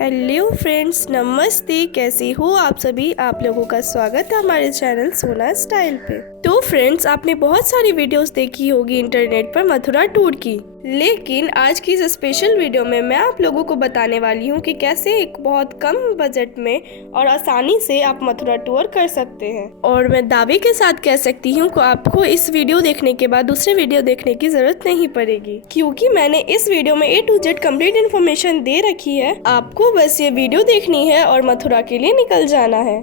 Hello friends, नमस्ते। कैसे हो आप सभी? आप लोगों का स्वागत है हमारे चैनल सोना स्टाइल पे। तो फ्रेंड्स, आपने बहुत सारी वीडियोस देखी होगी इंटरनेट पर मथुरा टूर की, लेकिन आज की इस स्पेशल वीडियो में मैं आप लोगों को बताने वाली हूँ कि कैसे एक बहुत कम बजट में और आसानी से आप मथुरा टूर कर सकते हैं। और मैं दावे के साथ कह सकती हूँ कि आपको इस वीडियो देखने के बाद दूसरे वीडियो देखने की जरूरत नहीं पड़ेगी, क्योंकि मैंने इस वीडियो में A to Z complete information दे रखी है। आपको बस ये वीडियो देखनी है और मथुरा के लिए निकल जाना है।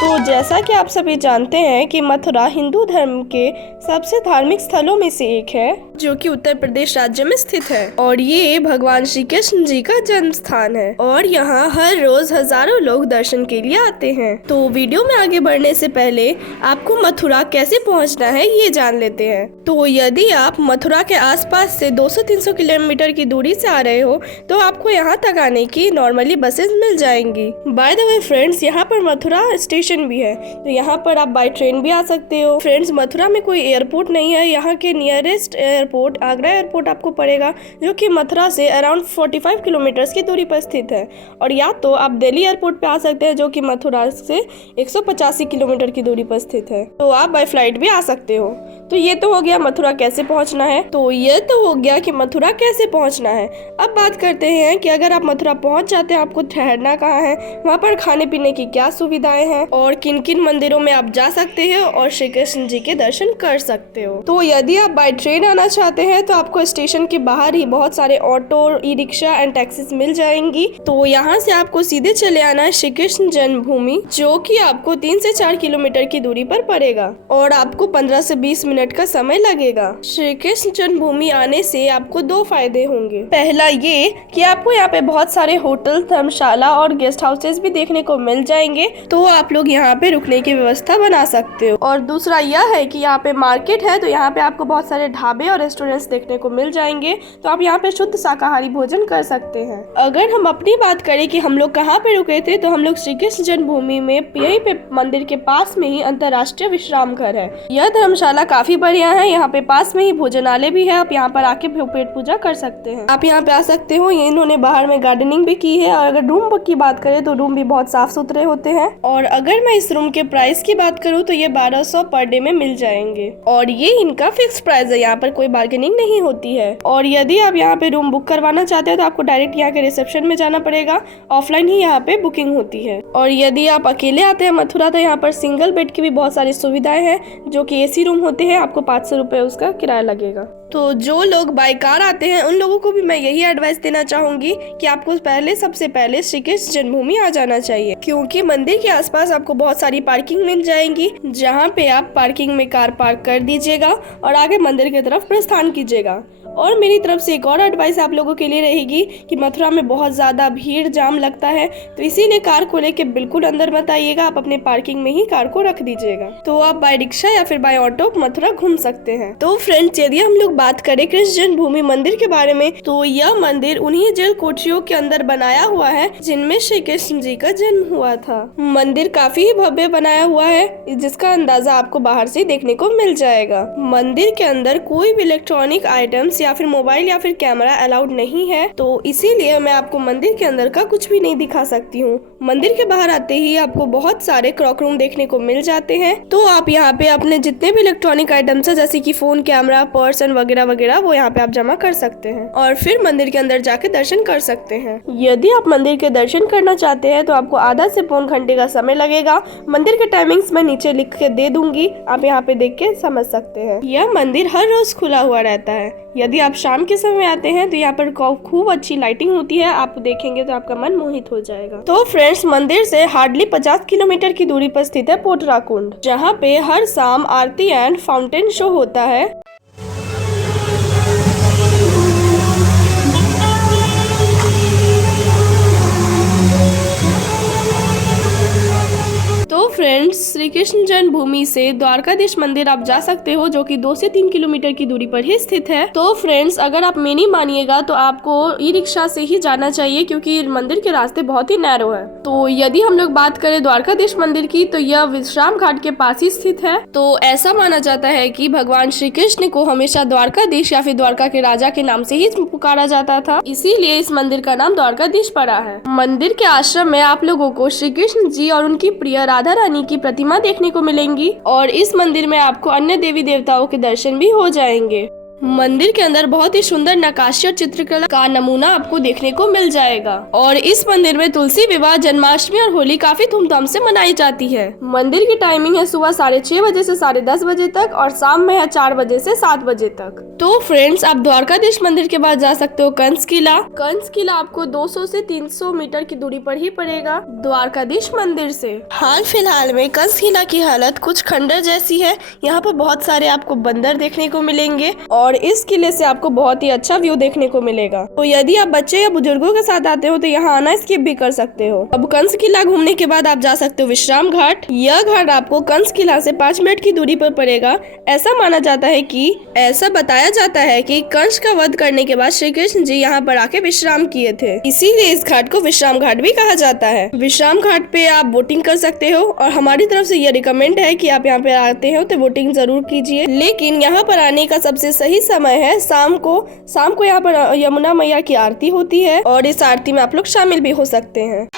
तो जैसा कि आप सभी जानते हैं कि मथुरा हिंदू धर्म के सबसे धार्मिक स्थलों में से एक है, जो कि उत्तर प्रदेश राज्य में स्थित है। और ये भगवान श्री कृष्ण जी का जन्म स्थान है और यहाँ हर रोज हजारों लोग दर्शन के लिए आते हैं। तो वीडियो में आगे बढ़ने से पहले आपको मथुरा कैसे पहुँचना है ये जान लेते हैं। तो यदि आप मथुरा के आसपास से 200-300 किलोमीटर की दूरी से आ रहे हो तो आपको यहाँ तक आने की नॉर्मली बसेस मिल जाएंगी। बाय द वे फ्रेंड्स, यहाँ पर मथुरा स्टेशन भी है, तो यहाँ पर आप बाय ट्रेन भी आ सकते हो। फ्रेंड्स, मथुरा में कोई एयरपोर्ट नहीं है। यहाँ के नियरेस्ट एयरपोर्ट आगरा एयरपोर्ट आपको पड़ेगा, जो कि मथुरा से अराउंड 45 किलोमीटर की दूरी पर स्थित है। और या तो आप दिल्ली एयरपोर्ट पे आ सकते हैं, जो कि मथुरा से 185 किलोमीटर की दूरी पर स्थित है। तो आप बाय फ्लाइट भी आ सकते हो। तो ये तो हो गया मथुरा कैसे पहुंचना है। तो ये तो हो गया कि मथुरा कैसे पहुंचना है। अब बात करते हैं कि अगर आप मथुरा पहुंच जाते हैं, आपको ठहरना कहाँ है, वहाँ पर खाने पीने की क्या सुविधाएं हैं और किन किन मंदिरों में आप जा सकते हैं और श्री कृष्ण जी के दर्शन कर सकते हो। तो यदि आप बाय ट्रेन आना चाहते हैं तो आपको स्टेशन के बाहर ही बहुत सारे auto, e rickshaw and taxis मिल जाएंगी। तो यहाँ से आपको सीधे चले आना है श्री कृष्ण जन्मभूमि, जो कि आपको 3 से 4 किलोमीटर की दूरी पर पड़ेगा और आपको 15 से 20 मिनट का समय लगेगा। श्री कृष्ण जन्मभूमि आने से आपको 2 फायदे होंगे। पहला ये कि आपको यहाँ पे बहुत सारे होटल, धर्मशाला और गेस्ट हाउसेस भी देखने को मिल जाएंगे, तो आप लोग यहाँ पे रुकने की व्यवस्था बना सकते हो। और दूसरा यह है कि यहाँ पे मार्केट है, तो यहाँ पे आपको बहुत सारे ढाबे और रेस्टोरेंट्स देखने को मिल जाएंगे, तो आप यहाँ पे शुद्ध शाकाहारी भोजन कर सकते हैं। अगर हम अपनी बात करें कि हम लोग कहाँ पे रुके थे, तो हम लोग श्री कृष्ण जन्मभूमि में यहीं पे मंदिर के पास में ही अंतर्राष्ट्रीय विश्राम घर है। यह धर्मशाला काफी बढ़िया है। यहाँ पे पास में ही भोजनालय भी है, आप यहाँ पर आके पेट पूजा कर सकते हैं। आप यहाँ पे आ सकते हो। ये इन्होंने बाहर में गार्डनिंग भी की है। और अगर रूम की बात करें तो रूम भी बहुत साफ सुथरे होते हैं। और अगर मैं इस रूम के प्राइस की बात करूँ तो ये 1200 पर डे में मिल जाएंगे और ये इनका फिक्स प्राइस है। यहाँ पर कोई बार्गेनिंग नहीं होती है। और यदि आप यहाँ पे रूम बुक करवाना चाहते हैं तो आपको डायरेक्ट यहाँ के रिसेप्शन में जाना पड़ेगा। ऑफलाइन ही यहाँ पे बुकिंग होती है। और यदि आप अकेले आते हैं मथुरा तो यहाँ पर सिंगल बेड की भी बहुत सारी सुविधाएं हैं, जो कि AC रूम होते हैं। आपको 500 रुपए उसका किराया लगेगा। तो जो लोग बाय कार आते हैं उन लोगों को भी मैं यही एडवाइस देना चाहूंगी कि आपको सबसे पहले श्री कृष्ण जन्मभूमि आ जाना चाहिए, क्योंकि मंदिर के आसपास आपको बहुत सारी पार्किंग मिल जाएंगी, जहां पे आप पार्किंग में कार पार्क कर दीजिएगा और आगे मंदिर की तरफ प्रस्थान कीजिएगा। और मेरी तरफ से एक और एडवाइस आप लोगों के लिए रहेगी कि मथुरा में बहुत ज्यादा भीड़ जाम लगता है, तो इसीलिए कार को लेके बिल्कुल अंदर मत आइएगा। आप अपने पार्किंग में ही कार को रख दीजिएगा। तो आप बाय रिक्शा या फिर बाय ऑटो मथुरा घूम सकते हैं। तो फ्रेंड्स, यदि हम लोग बात करें कृष्ण जन्मभूमि मंदिर के बारे में, तो यह मंदिर उन्हीं जल कोठरियों के अंदर बनाया हुआ है जिनमें श्री कृष्ण जी का जन्म हुआ था। मंदिर काफी भव्य बनाया हुआ है, जिसका अंदाजा आपको बाहर से देखने को मिल जाएगा। मंदिर के अंदर कोई भी इलेक्ट्रॉनिक आइटम्स या फिर मोबाइल या फिर कैमरा अलाउड नहीं है, तो इसीलिए मैं आपको मंदिर के अंदर का कुछ भी नहीं दिखा सकती हूँ। मंदिर के बाहर आते ही आपको बहुत सारे क्लॉक रूम देखने को मिल जाते हैं, तो आप यहाँ पे अपने जितने भी इलेक्ट्रॉनिक आइटम्स है, जैसे कि फोन, कैमरा, पर्स वगैरह वगैरह, वो यहाँ पे आप जमा कर सकते हैं और फिर मंदिर के अंदर जाके दर्शन कर सकते हैं। यदि आप मंदिर के दर्शन करना चाहते हैं तो आपको आधा से पौन घंटे का समय लगेगा। मंदिर के टाइमिंग्स मैं नीचे लिख के दे दूंगी, आप यहाँ पे देख के समझ सकते हैं। यह मंदिर हर रोज खुला हुआ रहता है। यदि आप शाम के समय आते हैं तो यहाँ पर खूब अच्छी लाइटिंग होती है, आप देखेंगे तो आपका मन मोहित हो जाएगा। तो फ्रेंड्स, मंदिर से हार्डली 50 किलोमीटर की दूरी पर स्थित है पोटरा कुंड, जहाँ पे हर शाम आरती एंड फाउंटेन शो होता है। तो फ्रेंड्स, श्री कृष्ण जन्मभूमि से द्वारकाधीश मंदिर आप जा सकते हो, जो कि 2 से 3 किलोमीटर की दूरी पर ही स्थित है। तो फ्रेंड्स, अगर आप मेरी मानिएगा तो आपको ई रिक्शा से ही जाना चाहिए, क्योंकि मंदिर के रास्ते बहुत ही नैरो है। तो यदि हम लोग बात करें द्वारकाधीश मंदिर की, तो यह विश्राम घाट के पास ही स्थित है। तो ऐसा माना जाता है कि भगवान श्री कृष्ण को हमेशा द्वारकाधीश या फिर द्वारका के राजा के नाम से ही पुकारा जाता था, इसीलिए इस मंदिर का नाम द्वारकाधीश पड़ा है। मंदिर के आश्रम में आप लोगों को श्री कृष्ण जी और उनकी प्रिय राधा रानी की प्रतिमा देखने को मिलेंगी, और इस मंदिर में आपको अन्य देवी देवताओं के दर्शन भी हो जाएंगे। मंदिर के अंदर बहुत ही सुंदर नक्काशी और चित्रकला का नमूना आपको देखने को मिल जाएगा। और इस मंदिर में तुलसी विवाह, जन्माष्टमी और होली काफी धूमधाम से मनाई जाती है। मंदिर की टाइमिंग है सुबह 6:30 बजे से 10:30 बजे तक, और शाम में है 4 बजे से 7 बजे तक। तो फ्रेंड्स, आप द्वारकाधीश मंदिर के बाद जा सकते हो कंस किला। कंस किला आपको 200 से 300 मीटर की दूरी पर ही पड़ेगा द्वारकाधीश मंदिर से। हाल फिलहाल में कंस किला की हालत कुछ खंडर जैसी है। यहाँ पर बहुत सारे आपको बंदर देखने को मिलेंगे, और इस किले से आपको बहुत ही अच्छा व्यू देखने को मिलेगा। तो यदि आप बच्चे या बुजुर्गों के साथ आते हो तो यहाँ आना स्किप भी कर सकते हो। अब कंस किला घूमने के बाद आप जा सकते हो विश्राम घाट। यह घाट आपको कंस किला से 5 मिनट की दूरी पर पड़ेगा। ऐसा माना जाता है कि ऐसा बताया जाता है कि कंस का वध करने के बाद श्री कृष्ण जी यहाँ पर आके विश्राम किए थे, इसीलिए इस घाट को विश्राम घाट भी कहा जाता है। विश्राम घाट पे आप बोटिंग कर सकते हो, और हमारी तरफ से यह रिकमेंड है कि आप यहाँ पे आते हो तो बोटिंग जरूर कीजिए। लेकिन यहाँ पर आने का सबसे सही समय है शाम को यहाँ पर यमुना मैया की आरती होती है, और इस आरती में आप लोग शामिल भी हो सकते हैं।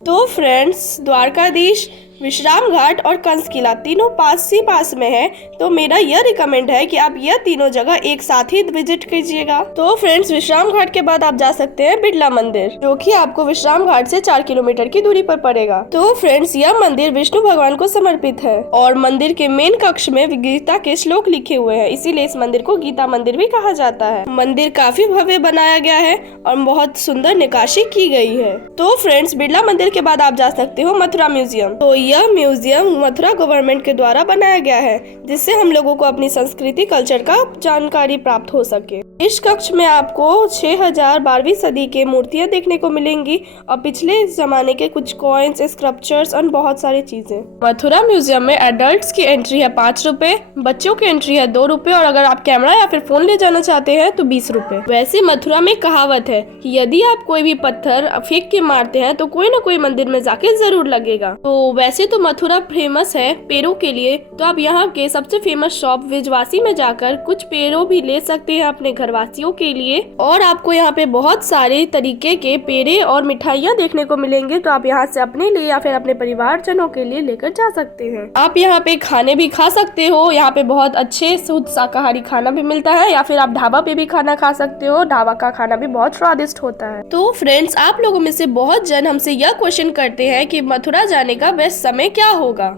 तो फ्रेंड्स, द्वारकाधीश, विश्राम घाट और कंस किला तीनों पास में है। तो मेरा यह रिकमेंड है कि आप यह तीनों जगह एक साथ ही विजिट कीजिएगा। तो फ्रेंड्स, विश्राम घाट के बाद आप जा सकते हैं बिड़ला मंदिर, जो कि आपको विश्राम घाट से 4 किलोमीटर की दूरी पर पड़ेगा। तो फ्रेंड्स, यह मंदिर विष्णु भगवान को समर्पित है, और मंदिर के मेन कक्ष में गीता के श्लोक लिखे हुए हैं, इसीलिए इस मंदिर को गीता मंदिर भी कहा जाता है। मंदिर काफी भव्य बनाया गया है और बहुत सुंदर नक्काशी की गई है। तो फ्रेंड्स, बिड़ला मंदिर के बाद आप जा सकते हो मथुरा म्यूजियम। तो यह म्यूजियम मथुरा गवर्नमेंट के द्वारा बनाया गया है, जिससे हम लोगों को अपनी संस्कृति कल्चर का जानकारी प्राप्त हो सके। इस कक्ष में आपको 6000 12वीं सदी के मूर्तियां देखने को मिलेंगी, और पिछले जमाने के कुछ कॉइन्स, स्क्रप्चर्स और बहुत सारी चीजें। मथुरा म्यूजियम में एडल्ट्स की एंट्री है 5 रुपए, बच्चों की एंट्री है 2 रुपए, और अगर आप कैमरा या फिर फोन ले जाना चाहते हैं तो 20 रुपए। वैसे मथुरा में कहावत है कि यदि आप कोई भी पत्थर फेंक के मारते हैं तो कोई न कोई मंदिर में जाके जरूर लगेगा। तो वैसे तो मथुरा फेमस है पेड़ों के लिए, तो आप यहाँ के सबसे फेमस शॉप विजवासी में जाकर कुछ पेड़ों भी ले सकते हैं अपने घरवासियों के लिए, और आपको यहाँ पे बहुत सारे तरीके के पेड़े और मिठाइयाँ देखने को मिलेंगे। तो आप यहाँ से अपने लिए या फिर अपने परिवारजनों के लिए लेकर जा सकते हैं। आप यहाँ पे खाने भी खा सकते हो, यहाँ पे बहुत अच्छे शुद्ध शाकाहारी खाना भी मिलता है, या फिर आप ढाबा पे भी खाना खा सकते हो। ढाबा का खाना भी बहुत स्वादिष्ट होता है। तो फ्रेंड्स, आप लोगों में से बहुत जन हमसे यह क्वेश्चन करते हैं कि मथुरा जाने का बेस्ट समय क्या होगा।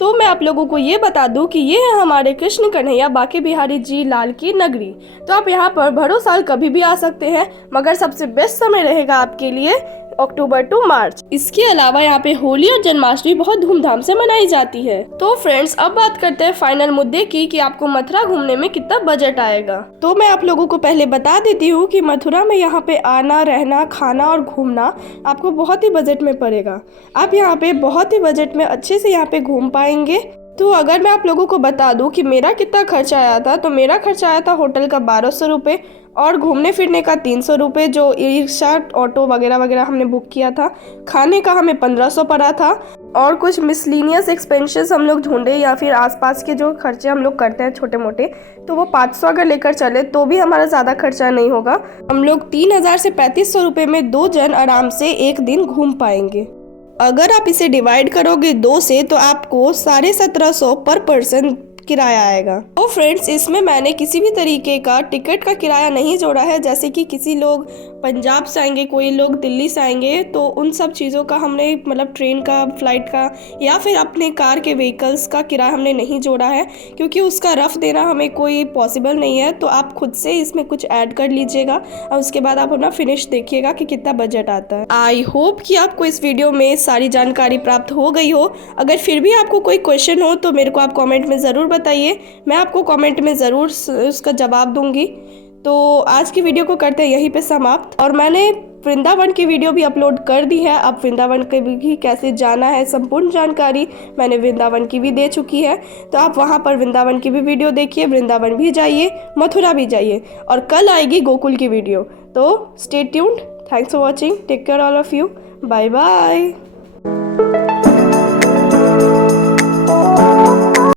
तो मैं आप लोगों को ये बता दूं कि ये है हमारे कृष्ण कन्हैया बांके बिहारी जी लाल की नगरी। तो आप यहाँ पर भरो साल कभी भी आ सकते हैं, मगर सबसे बेस्ट समय रहेगा आपके लिए अक्टूबर टू मार्च। इसके अलावा यहाँ पे होली और जन्माष्टमी बहुत धूमधाम से मनाई जाती है। तो फ्रेंड्स, अब बात करते हैं फाइनल मुद्दे की कि आपको मथुरा घूमने में कितना बजट आएगा। तो मैं आप लोगों को पहले बता देती हूँ कि मथुरा में यहाँ पे आना, रहना, खाना और घूमना आपको बहुत ही बजट में पड़ेगा। आप यहाँ पे बहुत ही बजट में अच्छे से यहाँ पे घूम पाएंगे। तो अगर मैं आप लोगों को बता दूं कि मेरा कितना खर्चा आया था, तो मेरा खर्चा आया था होटल का 1200 रुपये और घूमने फिरने का 300 रुपये, जो ई रिक्शा, ऑटो वगैरह वगैरह हमने बुक किया था। खाने का हमें 1500 पड़ा था, और कुछ मिसलिनियस एक्सपेंसेस हम लोग ढूंढे या फिर आसपास के जो खर्चे हम लोग करते हैं छोटे मोटे, तो वो 500 अगर लेकर चले तो भी हमारा ज़्यादा खर्चा नहीं होगा। हम लोग 3000 से 3500 रुपये में 2 जन आराम से एक दिन घूम पाएंगे। अगर आप इसे डिवाइड करोगे 2 से तो आपको 1750 पर पर्सन किराया आएगा। तो फ्रेंड्स, इसमें मैंने किसी भी तरीके का टिकट का किराया नहीं जोड़ा है। जैसे कि किसी लोग पंजाब से आएंगे, कोई लोग दिल्ली से आएंगे, तो उन सब चीज़ों का हमने मतलब ट्रेन का, फ्लाइट का या फिर अपने कार के व्हीकल्स का किराया हमने नहीं जोड़ा है, क्योंकि उसका रफ देना हमें कोई पॉसिबल नहीं है। तो आप खुद से इसमें कुछ ऐड कर लीजिएगा और उसके बाद आप अपना फिनिश देखिएगा कि कितना बजट आता है। आई होप कि आपको इस वीडियो में सारी जानकारी प्राप्त हो गई हो। अगर फिर भी आपको कोई क्वेश्चन हो तो मेरे को आप कमेंट में ज़रूर बताइए, मैं आपको कमेंट में ज़रूर उसका जवाब दूंगी। तो आज की वीडियो को करते हैं यहीं पे समाप्त। और मैंने वृंदावन की वीडियो भी अपलोड कर दी है। अब वृंदावन के भी कैसे जाना है, संपूर्ण जानकारी मैंने वृंदावन की भी दे चुकी है। तो आप वहाँ पर वृंदावन की भी वीडियो देखिए, वृंदावन भी जाइए, मथुरा भी जाइए। और कल आएगी गोकुल की वीडियो। तो stay tuned. Thanks for watching. Take care all of you. Bye bye.